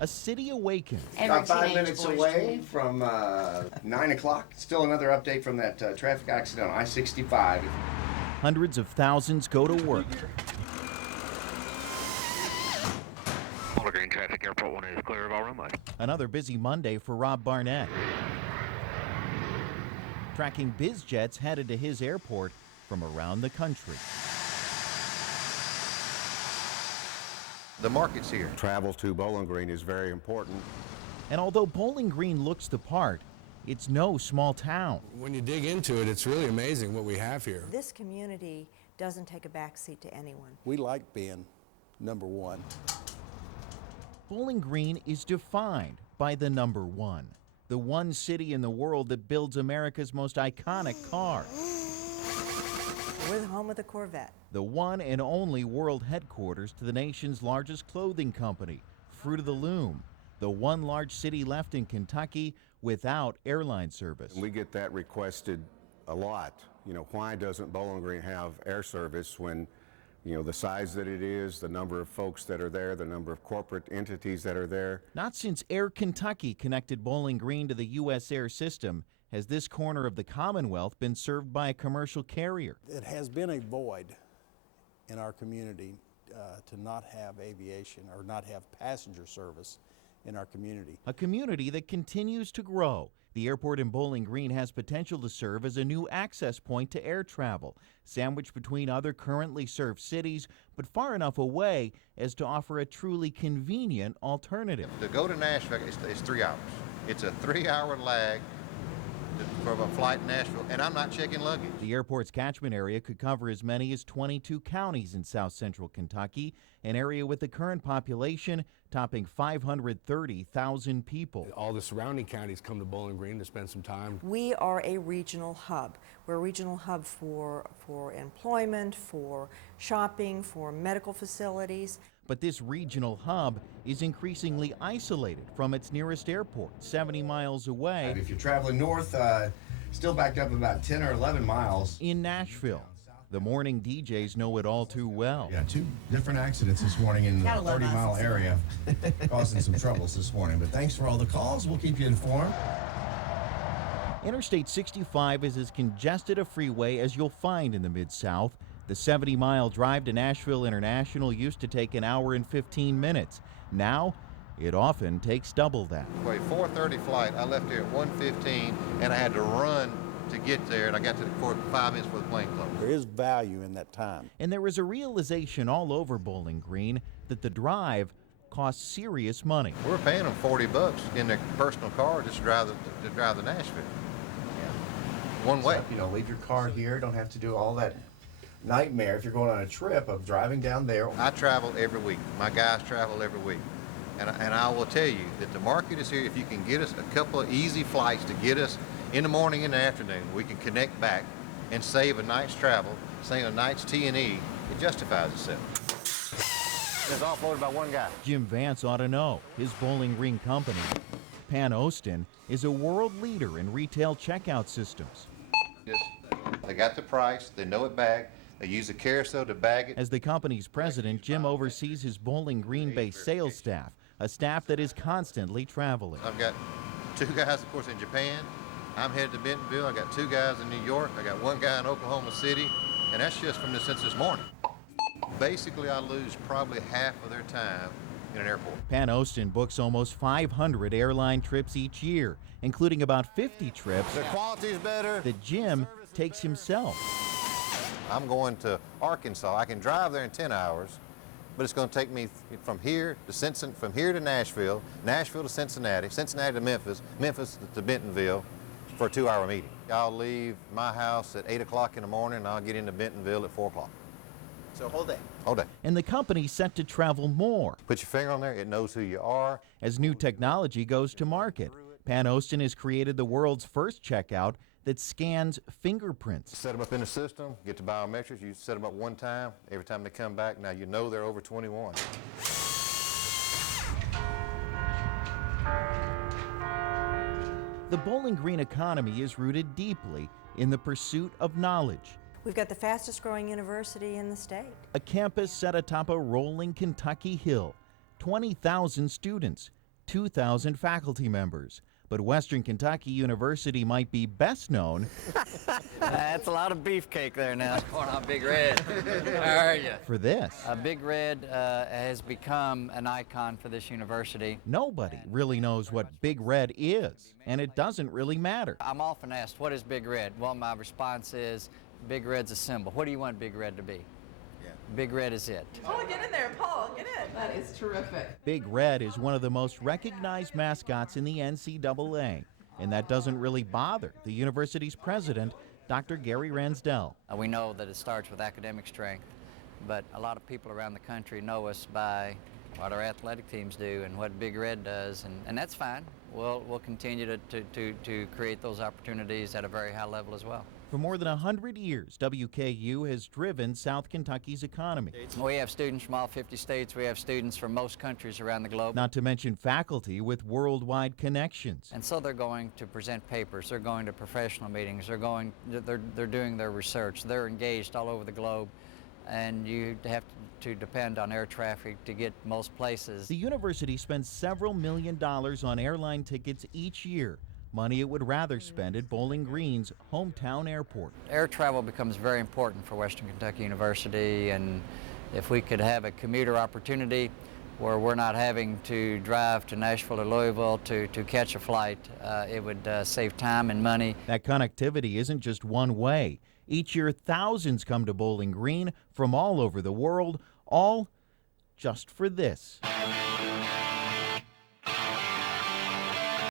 A city awakened. About 5 minutes away from 9 o'clock. Still another update from that traffic accident on I-65. Hundreds of thousands go to work. Bowling Green traffic, Airport 1 is clear of all runway. Another busy Monday for Rob Barnett. Tracking biz jets headed to his airport from around the country. The market's here. Travel to Bowling Green is very important. And although Bowling Green looks the part, it's no small town. When you dig into it, it's really amazing what we have here. This community doesn't take a backseat to anyone. We like being number one. Bowling Green is defined by the number one, the one city in the world that builds America's most iconic car. We're the home of the Corvette. The one and only world headquarters to the nation's largest clothing company, Fruit of the Loom. The one large city left in Kentucky without airline service. We get that requested a lot. You know, why doesn't Bowling Green have air service when, you know, the size that it is, the number of folks that are there, the number of corporate entities that are there? Not since Air Kentucky connected Bowling Green to the U.S. air system has this corner of the Commonwealth been served by a commercial carrier. It has been a void in our community to not have aviation or not have passenger service in our community. A community that continues to grow. The airport in Bowling Green has potential to serve as a new access point to air travel, sandwiched between other currently served cities, but far enough away as to offer a truly convenient alternative. To go to Nashville, it's 3 hours. It's a 3-hour lag from a flight in Nashville, and I'm not checking luggage. The airport's catchment area could cover as many as 22 counties in south central Kentucky, an area with a current population topping 530,000 people. All the surrounding counties come to Bowling Green to spend some time. We are a regional hub. We're a regional hub for employment, for shopping, for medical facilities. But this regional hub is increasingly isolated from its nearest airport, 70 miles away. If you're traveling north, still backed up about 10 or 11 miles. In Nashville. The morning DJs know it all too well. Yeah, 2 different accidents this morning in the 30-mile area, causing some troubles this morning. But thanks for all the calls. We'll keep you informed. Interstate 65 is as congested a freeway as you'll find in the Mid-South. The 70-mile drive to Nashville International used to take an hour and 15 minutes. Now, it often takes double that. For a 4:30 flight, I left here at 1:15, and I had to run to get there, and I got to the airport 5 minutes before the plane closed. There is value in that time. And there is a realization all over Bowling Green that the drive costs serious money. We're paying them $40 in their personal car just to drive to Nashville. Yeah. One way. You know, leave your car here. Don't have to do all that nightmare if you're going on a trip of driving down there. I travel every week. My guys travel every week. And I will tell you that the market is here. If you can get us a couple of easy flights to get us in the morning and the afternoon, we can connect back and save a night's travel, save a night's T&E. It justifies itself. It's offloaded by one guy. Jim Vance ought to know. His Bowling Green company, Pan Ostin, is a world leader in retail checkout systems. They got the price. They know it bagged. They use a carousel to bag it. As the company's president, Jim oversees his Bowling Green-based sales staff, a staff that is constantly traveling. I've got 2 guys, of course, in Japan. I'm headed to Bentonville. I got 2 guys in New York. I got 1 guy in Oklahoma City, and that's just from since this morning. Basically, I lose probably half of their time in an airport. Pan Ostin books almost 500 airline trips each year, including about 50 trips The quality's better. that Jim takes himself. I'm going to Arkansas. I can drive there in 10 hours, but it's going to take me from here to Nashville, Nashville to Cincinnati, Cincinnati to Memphis, Memphis to Bentonville for a 2-hour meeting. I'll leave my house at 8 o'clock in the morning, and I'll get into Bentonville at 4 o'clock. So whole day. Whole day. And the company's set to travel more Put your finger on there, it knows who you are. as new technology goes to market. Pan Ostin has created the world's first checkout that scans fingerprints. Set them up in the system, get the biometrics, you set them up one time, every time they come back, now you know they're over 21. The Bowling Green economy is rooted deeply in the pursuit of knowledge. We've got the fastest growing university in the state. A campus set atop a rolling Kentucky hill, 20,000 students, 2,000 faculty members. But Western Kentucky University might be best known That's a lot of beefcake there now. What's going on, Big Red? How are you? for this. Big Red has become an icon for this university. Nobody really knows what Big Red is, and it doesn't really matter. I'm often asked, what is Big Red? Well, my response is, Big Red's a symbol. What do you want Big Red to be? Big Red is it. Paul, get in there, Paul, get in. That is terrific. Big Red is one of the most recognized mascots in the NCAA, and that doesn't really bother the university's president, Dr. Gary Ransdell. We know that it starts with academic strength, but a lot of people around the country know us by what our athletic teams do and what Big Red does, and that's fine. We'll continue to create those opportunities at a very high level as well. For more than 100 years, WKU has driven South Kentucky's economy. We have students from all 50 states. We have students from most countries around the globe. Not to mention faculty with worldwide connections. And so they're going to present papers. They're going to professional meetings. They're doing their research. They're engaged all over the globe. And you have to depend on air traffic to get most places. The university spends several $1 million on airline tickets each year. Money it would rather spend at Bowling Green's hometown airport. Air travel becomes very important for Western Kentucky University, and if we could have a commuter opportunity where we're not having to drive to Nashville or Louisville to catch a flight, it would save time and money. That connectivity isn't just one way. Each year, thousands come to Bowling Green from all over the world, all just for this.